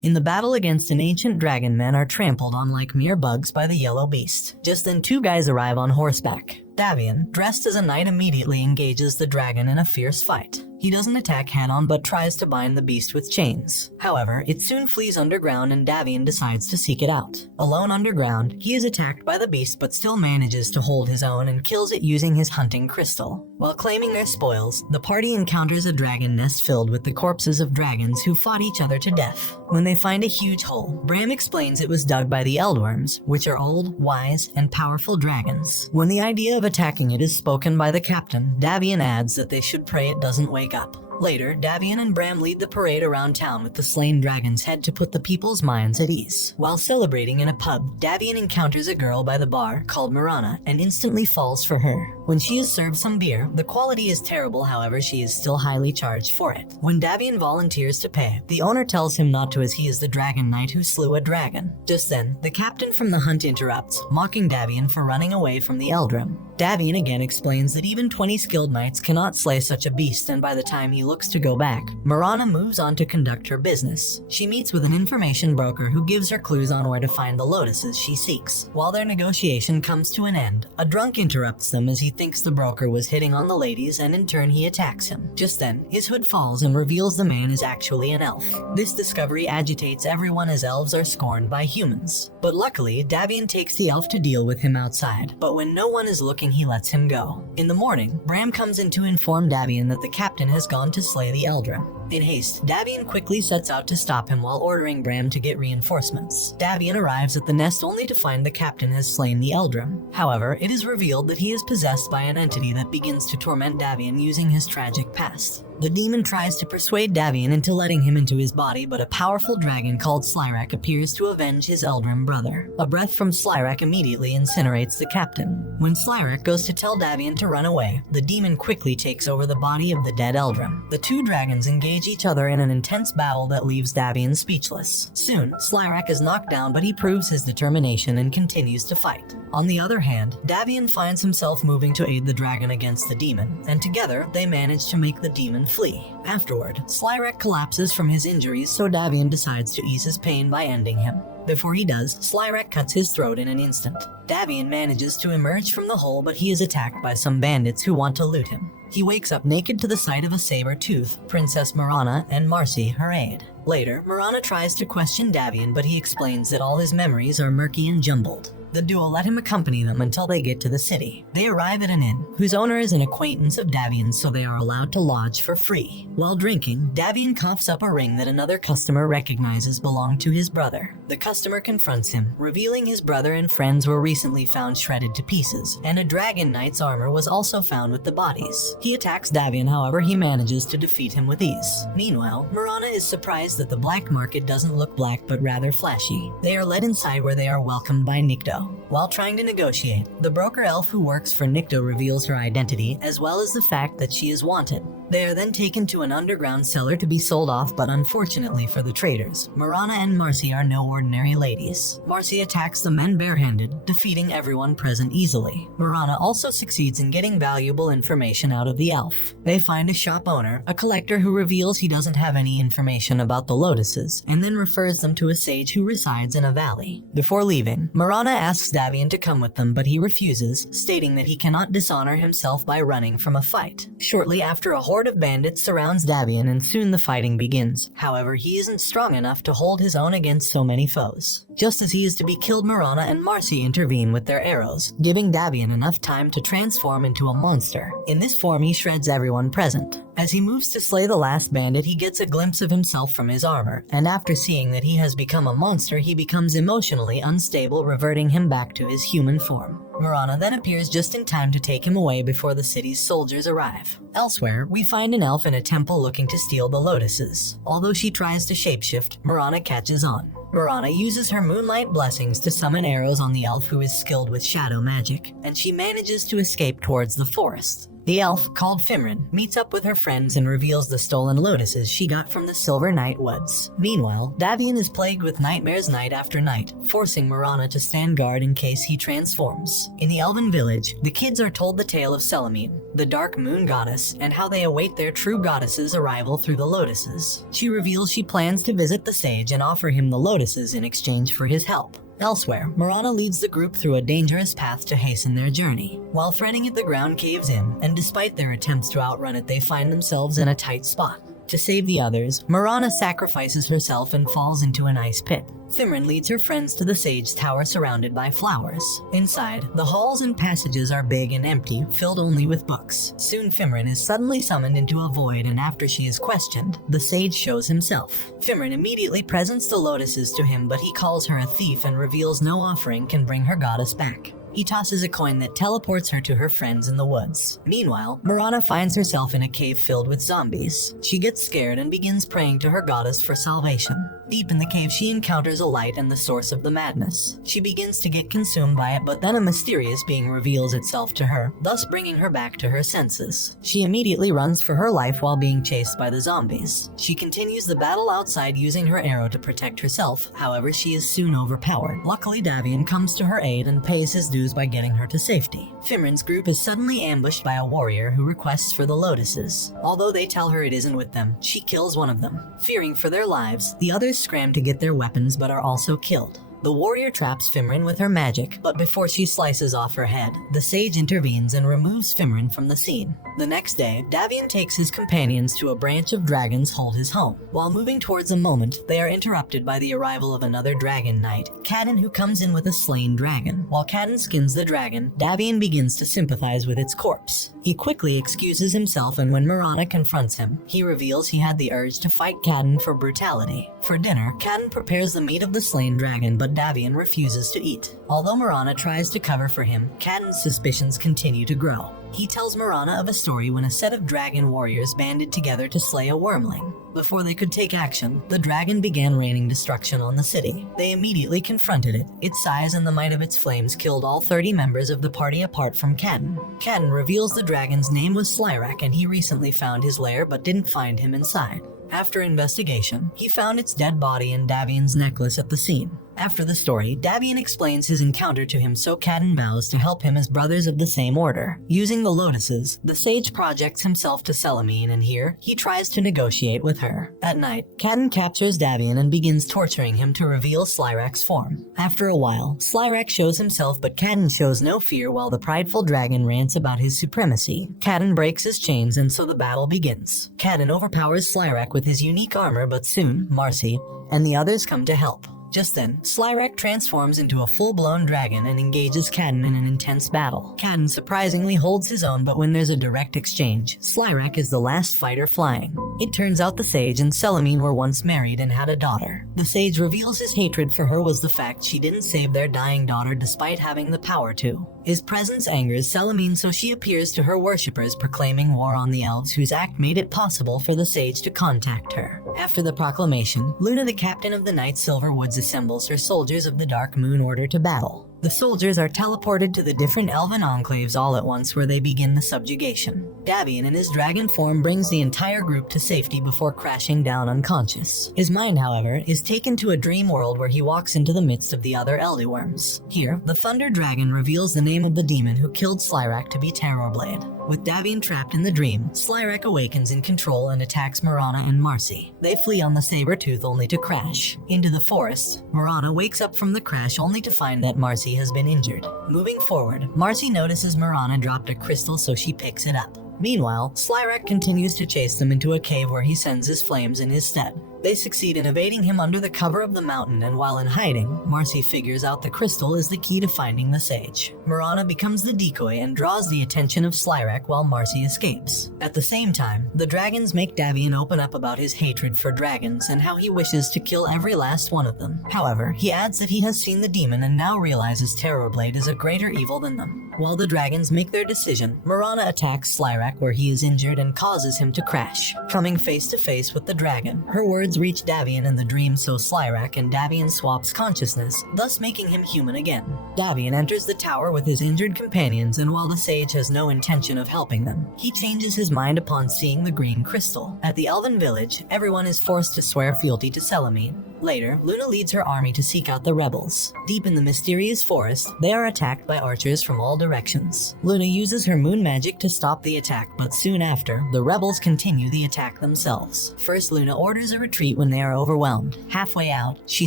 In the battle against an ancient dragon, men are trampled on like mere bugs by the yellow beast. Just then 2 guys arrive on horseback. Davion, dressed as a knight, immediately engages the dragon in a fierce fight. He doesn't attack head-on but tries to bind the beast with chains. However, it soon flees underground and Davion decides to seek it out. Alone underground, he is attacked by the beast but still manages to hold his own and kills it using his hunting crystal. While claiming their spoils, the party encounters a dragon nest filled with the corpses of dragons who fought each other to death. When they find a huge hole, Bram explains it was dug by the Eldwurms, which are old, wise, and powerful dragons. When the idea of attacking it is spoken by the captain, Davion adds that they should pray it doesn't wake up. Later, Davion and Bram lead the parade around town with the slain dragon's head to put the people's minds at ease. While celebrating in a pub, Davion encounters a girl by the bar called Mirana and instantly falls for her. When she is served some beer, the quality is terrible, however she is still highly charged for it. When Davion volunteers to pay, the owner tells him not to as he is the dragon knight who slew a dragon. Just then, the captain from the hunt interrupts, mocking Davion for running away from the Eldwurm. Davion again explains that even 20 skilled knights cannot slay such a beast, and by the time he looks to go back, Mirana moves on to conduct her business. She meets with an information broker who gives her clues on where to find the lotuses she seeks. While their negotiation comes to an end, a drunk interrupts them as he thinks the broker was hitting on the ladies, and in turn he attacks him. Just then, his hood falls and reveals the man is actually an elf. This discovery agitates everyone as elves are scorned by humans. But luckily, Davion takes the elf to deal with him outside, but when no one is looking, he lets him go. In the morning, Bram comes in to inform Davion that the captain has gone to slay the Eldwurm. In haste, Davion quickly sets out to stop him while ordering Bram to get reinforcements. Davion arrives at the nest only to find the captain has slain the Eldwurm. However, it is revealed that he is possessed by an entity that begins to torment Davion using his tragic past. The demon tries to persuade Davion into letting him into his body, but a powerful dragon called Slyrak appears to avenge his Eldwurm brother. A breath from Slyrak immediately incinerates the captain. When Slyrak goes to tell Davion to run away, the demon quickly takes over the body of the dead Eldwurm. The 2 dragons engage each other in an intense battle that leaves Davion speechless. Soon, Slyrak is knocked down, but he proves his determination and continues to fight. On the other hand, Davion finds himself moving to aid the dragon against the demon, and together they manage to make the demon flee. Afterward, Slyrak collapses from his injuries, so Davion decides to ease his pain by ending him. Before he does, Slyrak cuts his throat in an instant. Davion manages to emerge from the hole, but he is attacked by some bandits who want to loot him. He wakes up naked to the sight of a saber-tooth, Princess Mirana, and Marcy, her aide. Later, Mirana tries to question Davion, but he explains that all his memories are murky and jumbled. The duo let him accompany them until they get to the city. They arrive at an inn, whose owner is an acquaintance of Davion's, so they are allowed to lodge for free. While drinking, Davion coughs up a ring that another customer recognizes belonged to his brother. The customer confronts him, revealing his brother and friends were recently found shredded to pieces, and a dragon knight's armor was also found with the bodies. He attacks Davion, however he manages to defeat him with ease. Meanwhile, Mirana is surprised that the black market doesn't look black but rather flashy. They are led inside where they are welcomed by Nikto. While trying to negotiate, the broker elf who works for Nikto reveals her identity, as well as the fact that she is wanted. They are then taken to an underground cellar to be sold off, but unfortunately for the traders, Mirana and Marcy are no ordinary ladies. Marcy attacks the men barehanded, defeating everyone present easily. Mirana also succeeds in getting valuable information out of the elf. They find a shop owner, a collector who reveals he doesn't have any information about the lotuses, and then refers them to a sage who resides in a valley. Before leaving, Mirana asks Davion to come with them, but he refuses, stating that he cannot dishonor himself by running from a fight. Shortly after, a horde of bandits surrounds Davion and soon the fighting begins. However, he isn't strong enough to hold his own against so many foes. Just as he is to be killed, Mirana and Marcy intervene with their arrows, giving Davion enough time to transform into a monster. In this form, he shreds everyone present. As he moves to slay the last bandit, he gets a glimpse of himself from his armor, and after seeing that he has become a monster, he becomes emotionally unstable, reverting him back to his human form. Mirana then appears just in time to take him away before the city's soldiers arrive. Elsewhere, we find an elf in a temple looking to steal the lotuses. Although she tries to shapeshift, Mirana catches on. Mirana uses her moonlight blessings to summon arrows on the elf who is skilled with shadow magic, and she manages to escape towards the forest. The elf, called Fimrin, meets up with her friends and reveals the stolen lotuses she got from the Silver Night Woods. Meanwhile, Davion is plagued with nightmares night after night, forcing Mirana to stand guard in case he transforms. In the elven village, the kids are told the tale of Selamine, the dark moon goddess, and how they await their true goddess's arrival through the lotuses. She reveals she plans to visit the sage and offer him the lotuses in exchange for his help. Elsewhere, Mirana leads the group through a dangerous path to hasten their journey. While threading it, the ground caves in, and despite their attempts to outrun it, they find themselves in a tight spot. To save the others, Mirana sacrifices herself and falls into an ice pit. Fimrin leads her friends to the Sage Tower surrounded by flowers. Inside, the halls and passages are big and empty, filled only with books. Soon Fimrin is suddenly summoned into a void, and after she is questioned, the sage shows himself. Fimrin immediately presents the lotuses to him, but he calls her a thief and reveals no offering can bring her goddess back. He tosses a coin that teleports her to her friends in the woods. Meanwhile, Mirana finds herself in a cave filled with zombies. She gets scared and begins praying to her goddess for salvation. Deep in the cave, she encounters a light and the source of the madness. She begins to get consumed by it, but then a mysterious being reveals itself to her, thus bringing her back to her senses. She immediately runs for her life while being chased by the zombies. She continues the battle outside using her arrow to protect herself, however she is soon overpowered. Luckily, Davion comes to her aid and pays his dues by getting her to safety. Fimrin's group is suddenly ambushed by a warrior who requests for the lotuses. Although they tell her it isn't with them, she kills one of them. Fearing for their lives, the others scram to get their weapons but are also killed. The warrior traps Fimrin with her magic, but before she slices off her head, the sage intervenes and removes Fimrin from the scene. The next day, Davion takes his companions to a branch of dragons hold his home. While moving towards a moment, they are interrupted by the arrival of another dragon knight, Cadden, who comes in with a slain dragon. While Cadden skins the dragon, Davion begins to sympathize with its corpse. He quickly excuses himself, and when Mirana confronts him, he reveals he had the urge to fight Cadden for brutality. For dinner, Cadden prepares the meat of the slain dragon, but Davion refuses to eat. Although Mirana tries to cover for him, Cadden's suspicions continue to grow. He tells Mirana of a story when a set of dragon warriors banded together to slay a wormling. Before they could take action, the dragon began raining destruction on the city. They immediately confronted it. Its size and the might of its flames killed all 30 members of the party apart from Cadden. Cadden reveals the dragon's name was Slyrak, and he recently found his lair but didn't find him inside. After investigation, he found its dead body and Davion's necklace at the scene. After the story, Davion explains his encounter to him, so Cadden vows to help him as brothers of the same order. Using the lotuses, the sage projects himself to Selamine, and here, he tries to negotiate with her. At night, Cadden captures Davion and begins torturing him to reveal Slyrak's form. After a while, Slyrak shows himself, but Cadden shows no fear while the prideful dragon rants about his supremacy. Cadden breaks his chains, and so the battle begins. Cadden overpowers Slyrak with his unique armor, but soon, Marcy and the others come to help. Just then, Slyrak transforms into a full-blown dragon and engages Cadden in an intense battle. Cadden surprisingly holds his own, but when there's a direct exchange, Slyrak is the last fighter flying. It turns out the sage and Selamine were once married and had a daughter. The sage reveals his hatred for her was the fact she didn't save their dying daughter despite having the power to. His presence angers Selamine, so she appears to her worshippers proclaiming war on the elves, whose act made it possible for the sage to contact her. After the proclamation, Luna, the captain of the Night Silver Woods, assembles her soldiers of the Dark Moon Order to battle. The soldiers are teleported to the different elven enclaves all at once, where they begin the subjugation. Davion in his dragon form brings the entire group to safety before crashing down unconscious. His mind, however, is taken to a dream world where he walks into the midst of the other Eldwurms. Here, the Thunder Dragon reveals the name of the demon who killed Slyrak to be Terrorblade. With Davion trapped in the dream, Slyrak awakens in control and attacks Mirana and Marcy. They flee on the Saber-Tooth only to crash into the forest. Mirana wakes up from the crash only to find that Marcy has been injured. Moving forward, Marcy notices Mirana dropped a crystal, so she picks it up. Meanwhile, Slyrak continues to chase them into a cave where he sends his flames in his stead. They succeed in evading him under the cover of the mountain, and while in hiding, Marcy figures out the crystal is the key to finding the sage. Mirana becomes the decoy and draws the attention of Slyrak while Marcy escapes. At the same time, the dragons make Davion open up about his hatred for dragons and how he wishes to kill every last one of them. However, he adds that he has seen the demon and now realizes Terrorblade is a greater evil than them. While the dragons make their decision, Mirana attacks Slyrak where he is injured and causes him to crash. Coming face to face with the dragon, her words words reach Davion in the dream, so Slyrak and Davion swaps consciousness, thus making him human again. Davion enters the tower with his injured companions, and while the sage has no intention of helping them, he changes his mind upon seeing the green crystal. At the elven village, everyone is forced to swear fealty to Selimine. Later, Luna leads her army to seek out the rebels. Deep in the mysterious forest, they are attacked by archers from all directions. Luna uses her moon magic to stop the attack, but soon after, the rebels continue the attack themselves. First, Luna orders a retreat when they are overwhelmed. Halfway out, she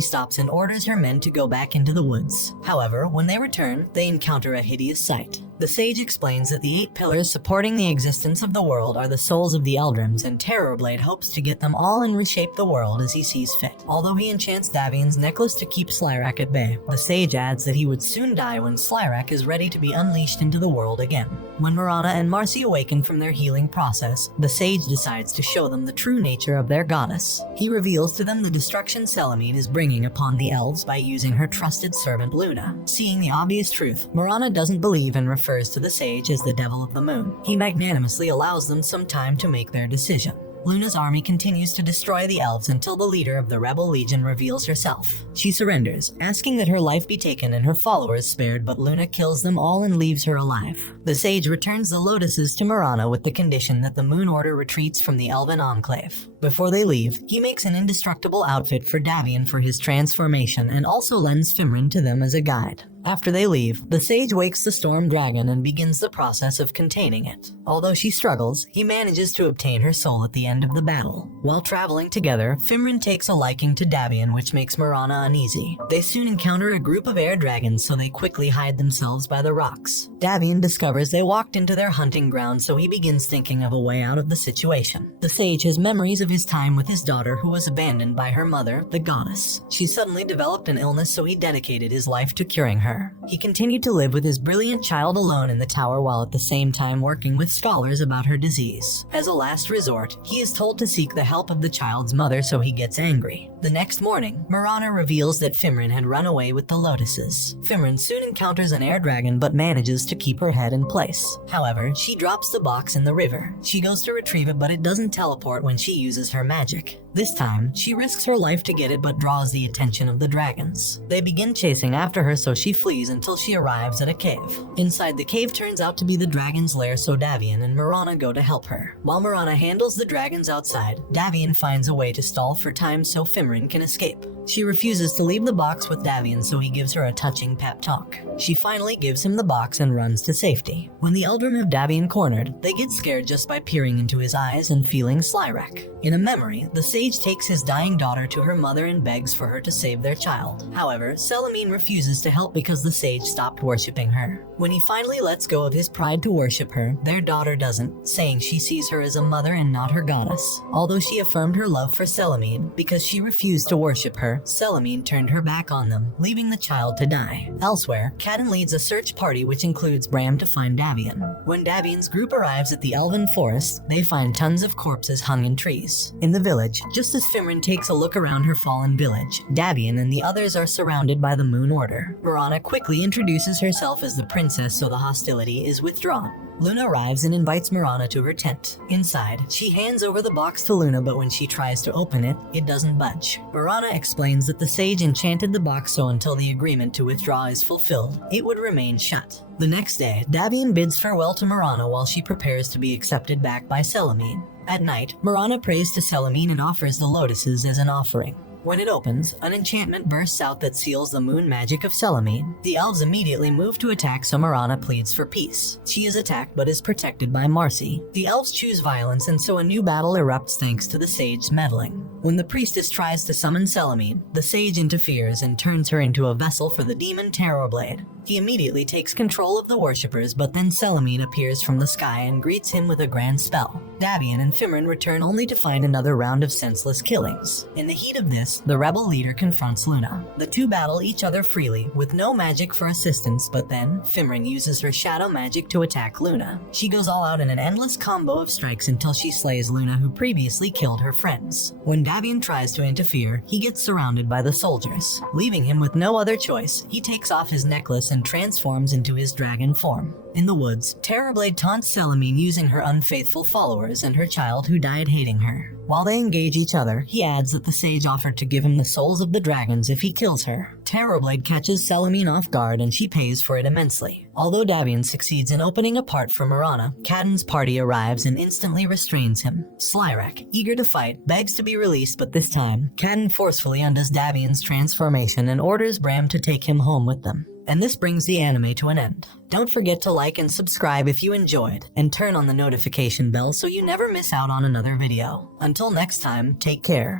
stops and orders her men to go back into the woods. However, when they return, they encounter a hideous sight. The sage explains that the 8 pillars supporting the existence of the world are the souls of the Eldwurms, and Terrorblade hopes to get them all and reshape the world as he sees fit. Although he enchants Davion's necklace to keep Slyrak at bay, the sage adds that he would soon die when Slyrak is ready to be unleashed into the world again. When Mirana and Marcy awaken from their healing process, the sage decides to show them the true nature of their goddess. He reveals to them the destruction Selimine is bringing upon the elves by using her trusted servant Luna. Seeing the obvious truth, Mirana doesn't believe and refers to the sage as the devil of the moon. He magnanimously allows them some time to make their decision. Luna's army continues to destroy the elves until the leader of the rebel legion reveals herself. She surrenders, asking that her life be taken and her followers spared, but Luna kills them all and leaves her alive. The sage returns the lotuses to Mirana with the condition that the Moon Order retreats from the Elven Enclave. Before they leave, he makes an indestructible outfit for Davion for his transformation and also lends Fimrin to them as a guide. After they leave, the sage wakes the storm dragon and begins the process of containing it. Although she struggles, he manages to obtain her soul at the end of the battle. While traveling together, Fimrin takes a liking to Davion, which makes Mirana uneasy. They soon encounter a group of air dragons, so they quickly hide themselves by the rocks. Davion discovers they walked into their hunting ground, so he begins thinking of a way out of the situation. The sage has memories of his time with his daughter, who was abandoned by her mother, the goddess. She suddenly developed an illness, so he dedicated his life to curing her. He continued to live with his brilliant child alone in the tower while at the same time working with scholars about her disease. As a last resort, he is told to seek the help of the child's mother, so he gets angry. The next morning, Mirana reveals that Fimrin had run away with the lotuses. Fimrin soon encounters an air dragon but manages to keep her head in place. However, she drops the box in the river. She goes to retrieve it, but it doesn't teleport when she uses her magic. This time, she risks her life to get it but draws the attention of the dragons. They begin chasing after her, so she flees until she arrives at a cave. Inside the cave turns out to be the dragon's lair, so Davion and Mirana go to help her. While Mirana handles the dragons outside, Davion finds a way to stall for time so Fimrin can escape. She refuses to leave the box with Davion, so he gives her a touching pep talk. She finally gives him the box and runs to safety. When the Eldwurm have Davion cornered, they get scared just by peering into his eyes and feeling Slyrak. In a memory, the sage takes his dying daughter to her mother and begs for her to save their child. However, Selimine refuses to help because the sage stopped worshipping her. When he finally lets go of his pride to worship her, their daughter doesn't, saying she sees her as a mother and not her goddess. Although she affirmed her love for Selimine, because she refused to worship her, Selimine turned her back on them, leaving the child to die. Elsewhere, Catelyn leads a search party which includes Bram to find Davion. When Davion's group arrives at the Elven Forest, they find tons of corpses hung in trees. In the village, just as Fimrin takes a look around her fallen village, Davion and the others are surrounded by the Moon Order. Mirana quickly introduces herself as the princess, so the hostility is withdrawn. Luna arrives and invites Mirana to her tent. Inside, she hands over the box to Luna, but when she tries to open it, it doesn't budge. Mirana explains that the sage enchanted the box, so until the agreement to withdraw is fulfilled, it would remain shut. The next day, Davion bids farewell to Mirana while she prepares to be accepted back by Selimine. At night, Mirana prays to Selimine and offers the lotuses as an offering. When it opens, an enchantment bursts out that seals the moon magic of Selimine. The elves immediately move to attack, so Mirana pleads for peace. She is attacked but is protected by Marcy. The elves choose violence, and so a new battle erupts thanks to the sage's meddling. When the priestess tries to summon Selimine, the sage interferes and turns her into a vessel for the demon Terrorblade. He immediately takes control of the worshippers, but then Selimine appears from the sky and greets him with a grand spell. Davion and Fimrin return only to find another round of senseless killings. In the heat of this, the rebel leader confronts Luna. The two battle each other freely, with no magic for assistance, but then Fimrin uses her shadow magic to attack Luna. She goes all out in an endless combo of strikes until she slays Luna, who previously killed her friends. When Davion tries to interfere, he gets surrounded by the soldiers. Leaving him with no other choice, he takes off his necklace and transforms into his dragon form. In the woods, Terrorblade taunts Selimine using her unfaithful followers and her child who died hating her. While they engage each other, he adds that the sage offered to give him the souls of the dragons if he kills her. Terrorblade catches Selimine off guard and she pays for it immensely. Although Davion succeeds in opening a part for Mirana, Cadden's party arrives and instantly restrains him. Slyrak, eager to fight, begs to be released, but this time, Cadden forcefully undoes Davion's transformation and orders Bram to take him home with them. And this brings the anime to an end. Don't forget to like and subscribe if you enjoyed, and turn on the notification bell so you never miss out on another video. Until next time, take care.